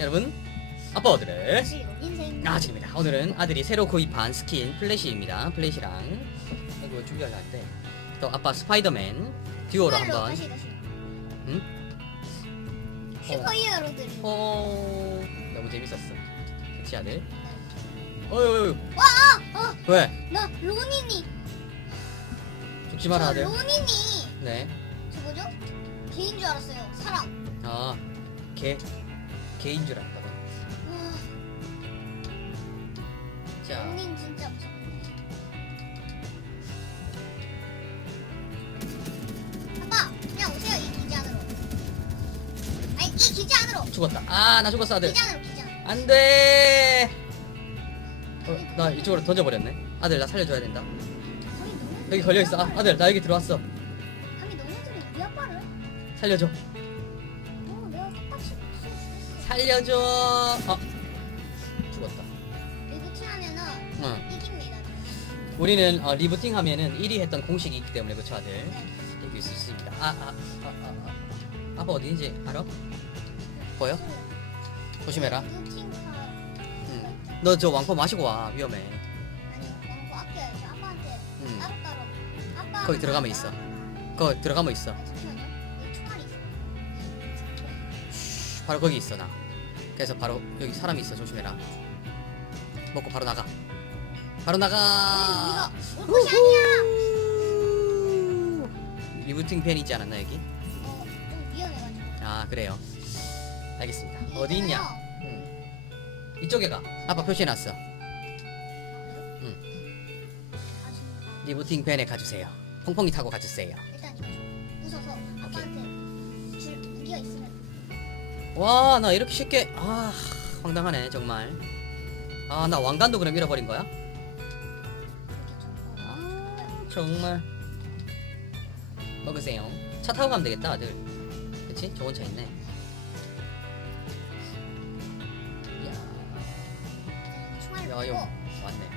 여러분 아빠 어들을 사실 인생 아직입니다. 오늘은 아들이 새로 구입한 스킨 플래시입니다. 플래시랑 이거 준비하려 하는데 또 아빠 스파이더맨 듀오로 한번 다시 다시 응? 슈퍼히어로들이 어 너무 재밌었어. 그치 아들? 어유 어! 왜? 나 로니니 죽지 마라 저 아들. 로니니 네. 저 뭐죠? 개인 줄 알았어요 사람 아개 개인 줄 알았다. 와자 로닌 진짜 무섭네 아빠 그냥 오세요 이 기지 안으로 아니 이 기지 안으로 죽었다. 아 나 죽었어 아들. 기지 안으로 기지 안으로 안 돼. 어, 나 이쪽으로 던져버렸네. 아들 나 살려줘야 된다. 여기 걸려 있어. 아, 아들 나 여기 들어왔어. 감히 너네들이 우리 아빠를 살려줘. 살려줘. 아 죽었다. 리부팅 하면은 응. 이깁니다 우리는 어, 리부팅 하면은 1위 했던 공식이 있기 때문에 그쵸 아들 네. 이길 수 있습니다. 아 아 아 아 아, 아빠 어디인지 알아? 보여? 조심해라. 리부팅 카 응. 너 저 왕포 마시고 와 위험해. 아니요 왕고 아껴야지 아빠한테 응. 따로따로 아빠 거기 들어가면 있어. 거기 들어가면 있어. 아, 잠시만요 여기 총알이 있어 슈, 바로 거기 있어 나. 그래서 바로 여기 사람이 있어 조심해라. 먹고 바로 나가. 바로 나가. 올 곳이 아니야. 리부팅 팬 있지 않았나 여기? 어, 좀 위험해가지고 아 그래요. 알겠습니다. 어디 있냐? 응. 이쪽에 가. 아빠 표시해놨어. 아, 진짜. 리부팅 밴에 가주세요. 퐁퐁이 타고 가주세요. 일단 이거 좀 부숴서 아빠한테 줄 무기가 있으면 와, 나 이렇게 쉽게 아 황당하네 정말. 아, 나 왕관도 그럼 잃어버린 거야? 아, 정말. 먹으세요. 차 타고 가면 되겠다, 아들. 그치? 좋은 차 있네. 총알을 야, 왔네.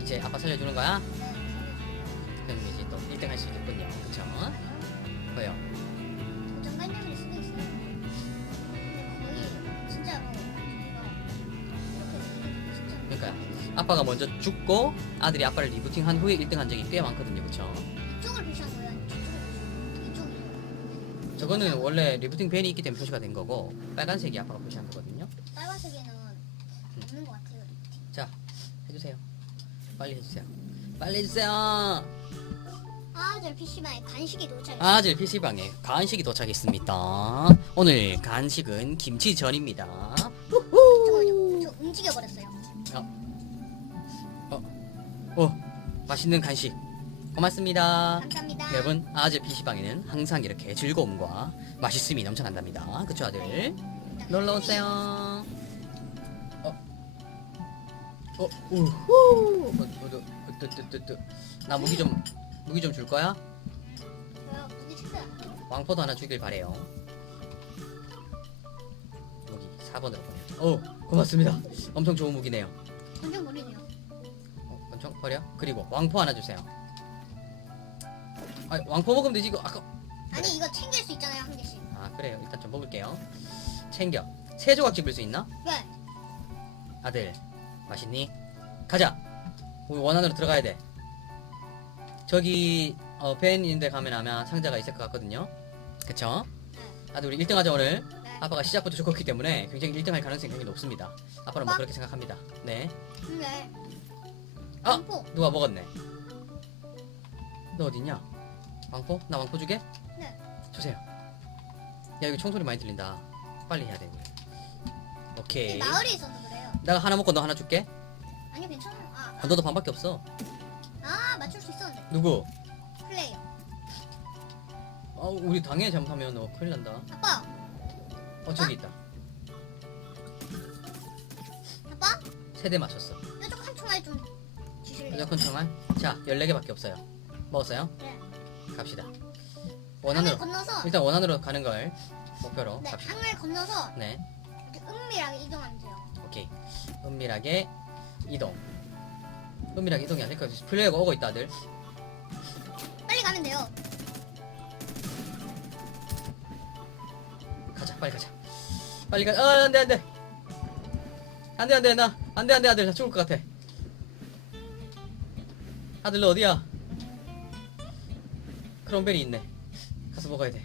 이제 아빠 살려주는 거야? 그럼 이제 또 1등 할 수 있겠군요. 아빠가 먼저 죽고 아들이 아빠를 리부팅 한 후에 1등 한 적이 꽤 많거든요. 그쵸? 이쪽을 표시한 거예요? 이쪽이요. 저거는 원래 리부팅 밴이 있기 때문에 표시가 된 거고 빨간색이 아빠가 표시한 거거든요. 빨간색에는 없는 것 같아요. 자, 해주세요. 빨리 해주세요. 빨리 해주세요. 아들 PC방에 간식이 도착했어요. 아들 PC방에 간식이 도착했습니다. 오늘 간식은 김치전입니다. 잠깐만요. 저 움직여 버렸어요. 맛있는 간식. 고맙습니다. 감사합니다. 여러분, 아재 PC방에는 항상 이렇게 즐거움과 맛있음이 넘쳐난답니다. 그쵸, 아들? 놀러 오세요. 어, 어, 우후. 어, 어, 어, 어, 뜨, 뜨, 뜨, 뜨. 나 무기 좀 무기 좀 줄 거야? 뭐야 무기 찾아요. 왕포도 하나 주길 바래요. 무기 4번으로 버려. 오, 고맙습니다. 엄청 좋은 무기네요. 완전 버리네요. 어, 엄청 버려. 그리고 왕포 하나 주세요. 아, 왕포 먹으면 되지 이거 아까. 아니 이거 챙길 수 있잖아요 한 개씩. 아 그래요. 일단 좀 먹을게요. 챙겨. 세 조각 집을 수 있나? 왜? 아들 맛있니? 가자. 우리 원안으로 들어가야 돼. 저기 어, 벤인데 가면 아마 상자가 있을 것 같거든요. 그쵸? 아들 우리 1등 하자 오늘. 네. 아빠가 시작부터 좋았기 때문에 굉장히 1등 할 가능성이 굉장히 높습니다. 아빠는 뭐? 그렇게 생각합니다. 네. 근데 아! 왕포. 누가 먹었네. 너 어딨냐? 왕포? 나 왕포 주게? 네. 주세요. 야 여기 총소리 많이 들린다. 빨리 해야 돼. 오케이. 마을에 있어서 그래요. 내가 하나 먹고 너 하나 줄게. 아니 괜찮아요. 아, 아, 너도 반밖에 없어. 아 맞출 수 있었는데 누구? 플레이어. 아, 우리 당해 잘못하면 너 큰일 난다. 아빠, 어 저기 있다. 아빠 세대 맞췄어. 뾰족한 총알 좀 뾰족한 총알. 자, 14개밖에 없어요. 먹었어요? 네. 갑시다. 원안으로. 건너서 일단 원안으로 가는 걸 목표로 네 갑시다. 강을 건너서 네. 이렇게 은밀하게 이동하면 돼요. 오케이. 은밀하게 이동. 은밀하게 이동이 아닐까? 플레이어가 오고 있다, 들 빨리 가면 돼요. 빨리 가자. 빨리 가. 아, 안 돼, 안 돼. 안 돼, 안 돼, 나. 안 돼, 안 돼, 아들. 나 죽을 것 같아. 아들, 너 어디야? 크롬벨이 있네. 가서 먹어야 돼.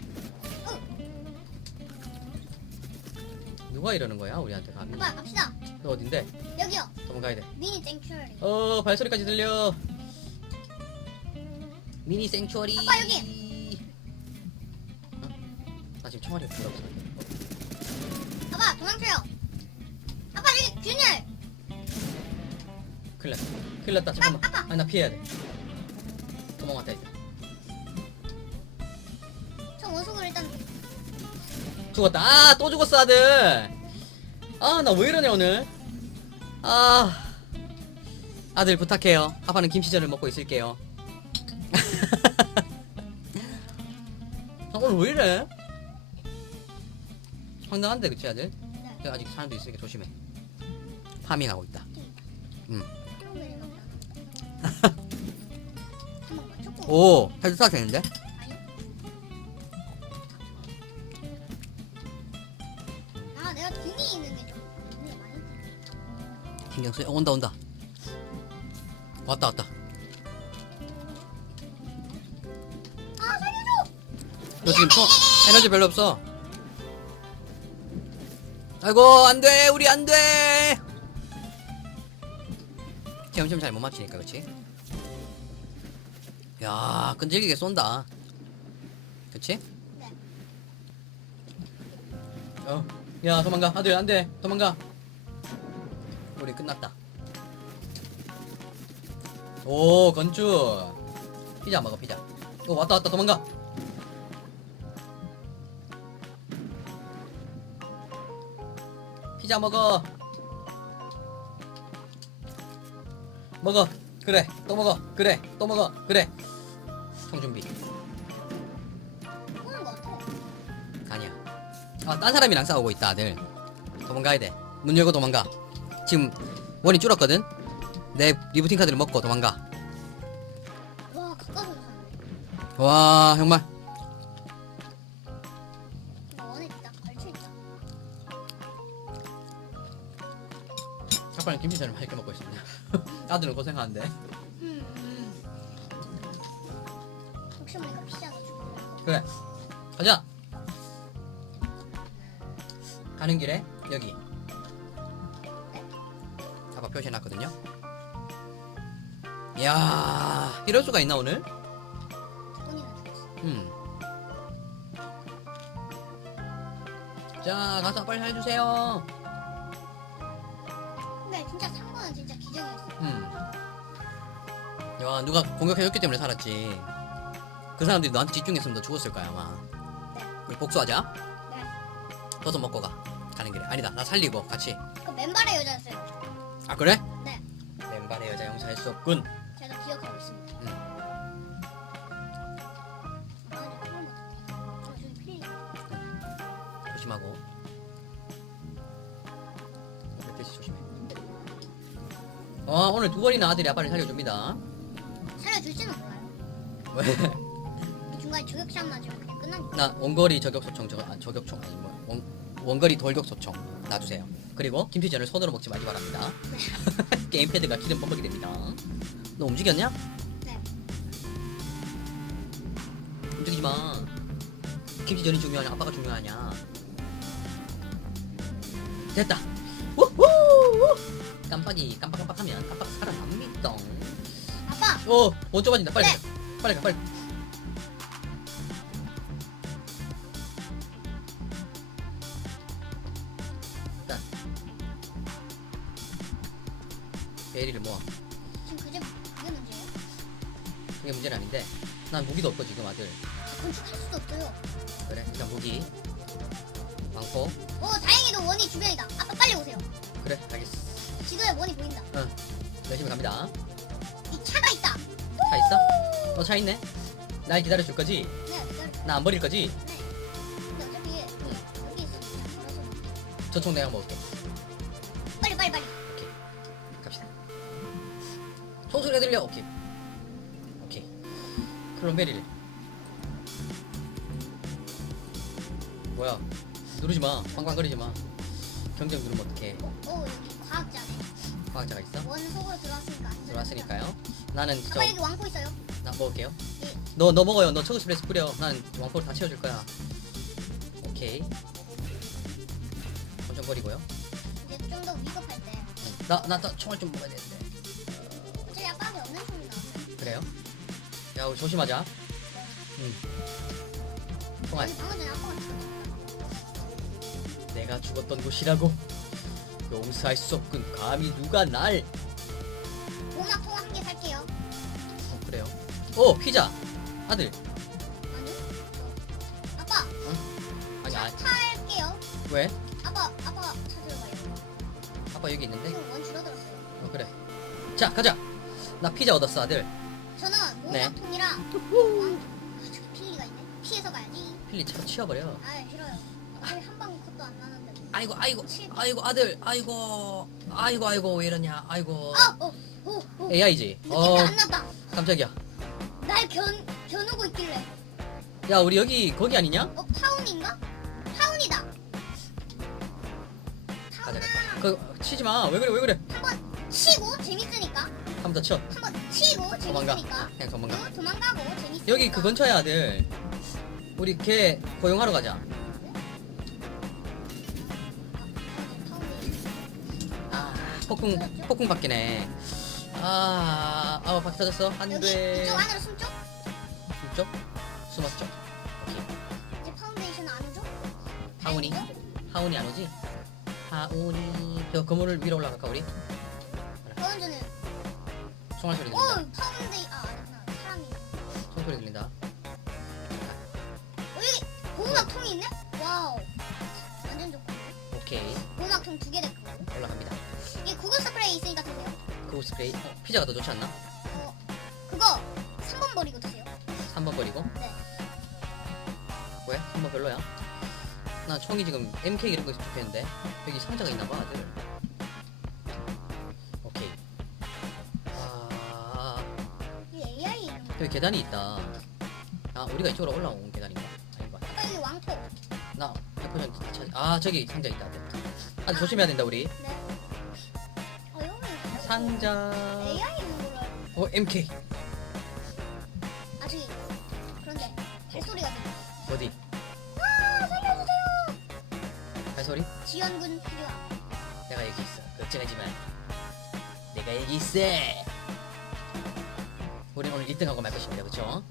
누가 이러는 거야, 우리한테 감히? 아빠 갑시다. 너 어딘데? 여기요. 도망가야 돼. 미니 땡큐리. 어, 발소리까지 들려. 미니 생츄어리. 아빠, 여기. 어? 나 지금 총알이 없어. 아빠 도망쳐요. 아빠 여기 균열. 큰일 났다. 큰일 났다. 잠깐만. 아, 나 피해야 돼. 도망갔다, 이제. 저 원석을 일단 죽었다. 아, 또 죽었어, 아들. 아, 나 왜 이러냐, 오늘. 아. 아들, 부탁해요. 아빠는 김치전을 먹고 있을게요. 아, 오늘 왜 이래? 황당한데, 그치, 아들? 네. 아직 사람도 있으니까 조심해. 파밍하고 있다. 음. 오, 해도 쏴도 되는데? 아 내가 등이 있는 게좀 눈에 많이. 신경 쓰여. 어, 온다, 온다. 왔다, 왔다. 아 살려줘. 너 지금 총, 에너지 별로 없어. 아이고, 안 돼! 우리 안 돼! 점점 잘 못 맞추니까, 그치? 야, 끈질기게 쏜다. 그치? 네. 어. 야, 도망가. 아들, 안 돼. 도망가. 우리 끝났다. 오, 건축. 피자 먹어, 피자. 어, 왔다, 왔다, 도망가. 피자 먹어. 먹어. 그래, 또 먹어. 그래, 또 먹어. 그래. 성 준비. 아니야. 아, 딴 사람이랑 싸우고 있다, 아들. 도망가야 돼. 문 열고 도망가. 지금 원이 줄었거든? 내 리부팅 카드를 먹고 도망가. 와 가까워서 샀네. 와, 정말. 김치전을 맛있게 먹고 있습니다. 아들은 고생하는데. 음. 혹시 모르니까 피자도 주고. 그래. 가자. 가는 길에 여기. 아빠 표시해놨거든요. 이야, 이럴 수가 있나 오늘? 돈이나 들었어. 음. 자, 가서 빨리 해주세요. 근데 진짜 산 야, 누가 공격해줬기 때문에 살았지. 그 사람들이 너한테 집중했으면 너 죽었을 거야, 아마. 우리 복수하자. 네. 버섯 먹고 가. 가는 길에. 아니다, 나 살리고 같이. 그 맨발의 여자였어요. 아, 그래? 네. 맨발의 여자 용서할 수 없군. 제가 기억하고 있습니다. 음. 아, 같아. 저기. 조심하고. 멧돼지 조심해. 어, 오늘 두 번이나 아들이 아빠를 살려줍니다. 왜? 그 중간에 저격샷 맞으면 그냥 끝나니까. 나 원거리 저격 소총 저거 아 저격총 아니 뭐 원, 원거리 돌격 소총 놔주세요. 그리고 김치전을 손으로 먹지 마지 바랍니다. 게임패드가 기름 뻑뻑이 됩니다. 너 움직였냐? 네. 움직이지 마. 김치전이 중요하냐? 아빠가 중요하냐? 됐다. 우후! 깜빡이 깜빡깜빡하면 깜빡 살아납니다. 아빠, 어, 원 좁아진다. 빨리 네. 빨리 가, 빨리. 일단 베리를 모아. 지금 그게 그게 문제예요? 그게 문제는 아닌데 난 무기도 없고 지금 아들. 건축할 수도 없어요. 그래, 일단 무기 많고. 오, 다행히도 원이 주변이다. 아빠 빨리 오세요. 그래, 알겠어. 지도에 원이 보인다. 열심히 갑니다. 이 차가 있다. 차 있어? 어, 차 있네. 날 기다려 줄 거지? 네. 나안 버릴 거지? 네. 저총 내가 먹을게. 빨리 빨리 빨리. 갑시다. 총소리가 들려. 오케이. 오케이. 클론베리를. 뭐야? 누르지 마. 빵빵거리지 마. 경쟁 누르면 어떡해. 오 여기 과학자 과학자가 있어? 원 속으로 들어왔으니까. 들어왔으니까요. 나는 저, 아빠 여기 왕포 있어요 나 먹을게요. 너 너 먹어요. 너 초급 스프레스 뿌려. 난 왕포를 다 채워줄 거야. 오케이. 점점 버리고요. 이제 네, 좀더 위급할 때. 네. 나나 총알 좀 먹어야 되는데. 저 약방이 없는 소리 나왔어요. 그래요? 야 우리 조심하자. 응. 총알. 내가 죽었던 곳이라고 용서할 수 없군. 감히 누가 날? 오마토 오, 피자. 아들. 아니 아빠 아니, 아, 탈게요 왜? 아빠 아빠 찾으러 가요 아빠 여기 있는데? 지금 원 줄어들었어요 어, 그래. 자, 가자. 나 피자 얻었어, 아들. 저는 네. 모막통이랑 왕 아, 저기 필리가 있네 피해서 가야지 필리 차 치워버려. 아 싫어요 어차피 한 방울 컷도 안 나는데 아이고, 아이고, 아이고, 아들. 아이고, 아이고, 아이고, 왜 이러냐. 아이고. 아! 어! 오! 오! AI지. 느낌이 어, 안 났다 깜짝이야. 날 견, 겨누고 있길래 야, 우리 여기, 거기 아니냐? 어? 파운인가? 파운이다 가자, 파운아 가자. 그, 치지 마. 왜 그래, 왜 그래. 한번 치고 재밌으니까 한 번 더 쳐. 한번 치고 도망가. 재밌으니까 그냥 도망가. 또 도망가고 재밌으니까 여기 그 근처야, 아들. 우리 걔 고용하러 가자. 아, 폭풍, 폭풍 바뀌네. 아, 아, 박 터졌어. 안 여기 돼. 이쪽 안으로 숨죠? 숨죠? 숨었죠? 오케이. 이제 파운데이션 안 오죠? 하운이? 하운이 안 오지? 하운이. 저 건물 위로 올라갈까, 우리? 방금 전에 총알 소리 어 들린다. 파운데이 아 아니구나 사람이 총소리 들린다. 어, 여기 보호막통이 있네? 와우 완전 좋고 오케이. 보호막통 두개 됐고 올라갑니다. 이 구글 스프레이 있으니까 드세요 그우 스프레이. 어, 피자가 더 좋지 않나? 버리고. 네 왜? 3번 별로야? 나 총이 지금 MK 이런 거 있으면 좋겠는데. 여기 상자가 있나봐, 아들. 오케이. 아, 이 AI 여기 계단이 있다. 아, 우리가 이쪽으로 올라온 계단인가? 아닌 것 같아. 아까 여기 왕토 나 100% 찾... 아, 저기 상자 있다, 아들. 아, 조심해야 된다, 우리. 네 어, 여기 상자. AI 있는 걸로 알고 어, MK. 발소리? 지원군 필요함 내가 여기 있어. 걱정하지 마. 내가 여기 있어. 우린 오늘 1등하고 말 것입니다. 그쵸?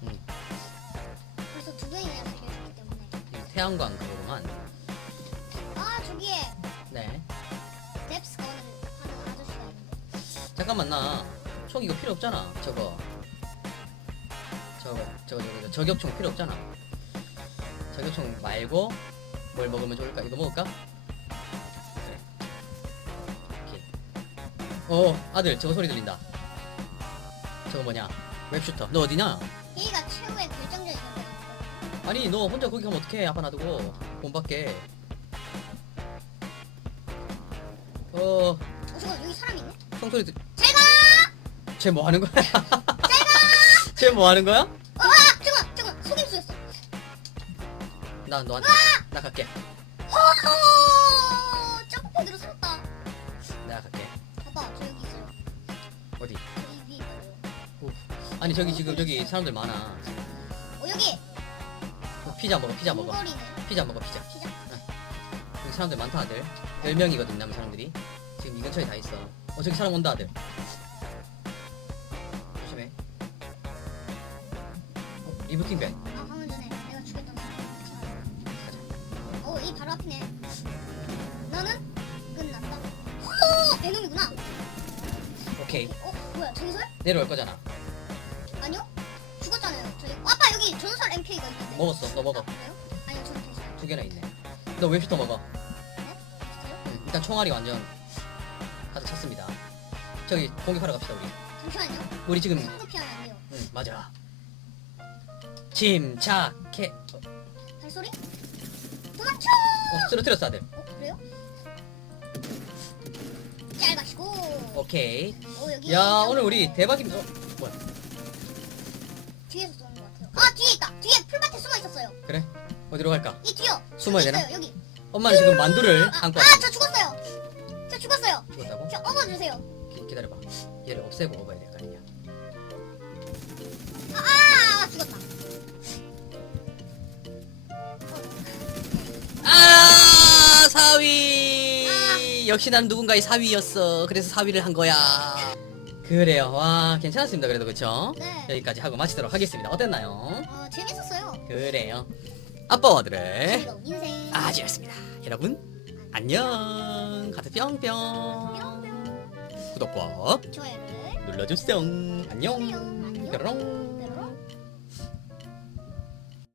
네 음. 벌써 두 명이나 살려줬기 때문에 이 태양광 그거구만. 아 저기에 네. 뎁스 건을 하는 아저씨가 있는데 잠깐만 나 총 이거 필요 없잖아. 저거. 저거 저거 저거 저거 저격총 필요 없잖아. 저격총 말고 뭘 먹으면 좋을까? 이거 먹을까? 오케이. 어 아들 저거 소리 들린다. 저거 뭐냐? 웹슈터. 너 어디냐? 얘가 최후의 선택 아니 너 혼자 거기 가면 어떡해 아빠 놔두고 돈 받게 어어 잠깐 여기 사람 있네 총소리 들... 제가 쟤 뭐 하는 거야? 쟤 뭐 하는 거야? 나 너한테 나 갈게. 허허 점프 늘어섰다. 내가 갈게. 봐봐 저 여기 있어요 어디? 저기 위에 있어요 아니 저기 지금 저기 사람들 많아. 어 여기! 어, 피자 먹어 피자 먹어. 피자 먹어 피자. 피자? 여기 사람들 많다 아들. 10명이거든 남은 사람들이. 지금 이 근처에 다 있어. 어 저기 사람 온다 아들. 조심해. 어, 리부팅백 바로 앞이네. 너는 끝났다. 호 베놈이구나. 오케이. 어 뭐야 전설? 내려올 거잖아. 아니요? 죽었잖아요 저희 어, 아빠 여기 전설 MK가 있는데. 먹었어. 너 먹어. 그래요? 아니요 저는 괜찮아요 두 개나 있네. 너 웹슈터 먹어? 응, 일단 총알이 완전 가득 찼습니다. 저기 공격하러 갑시다 우리. 잠시만요. 우리 지금 성급히 하면 안 돼요. 응 맞아. 침착해. 어, 발소리? 도망쳐 어 쓰러뜨렸어 아들. 어 그래요? 잘 가시고 오케이. 어 여기 야. 오늘 우리 대박입니다. 어, 뭐야? 뒤에서 쏘는 것 같아요 아 뒤에 있다 뒤에 풀밭에 숨어 있었어요 그래? 어디로 갈까? 이 뒤요. 숨어야 여기 되나? 있어요, 여기. 엄마는 지금 만두를 아, 안고 아, 왔어. 저 죽었어요. 저 죽었어요. 죽었다고? 저 업어 주세요. 기, 기다려봐. 얘를 없애고 먹어야 될 거 아니냐. 아, 아, 아, 4위! 역시 난 누군가의 4위였어. 그래서 4위를 한 거야. 그래요. 와, 괜찮았습니다. 그래도 그쵸? 네. 여기까지 하고 마치도록 하겠습니다. 어땠나요? 어, 재밌었어요. 그래요. 아빠와 아들의 인생. 아지였습니다. 여러분, 안녕. 가드 뿅뿅. 구독과 좋아요를 눌러주세요. 안녕. 눌러주세요. 안녕.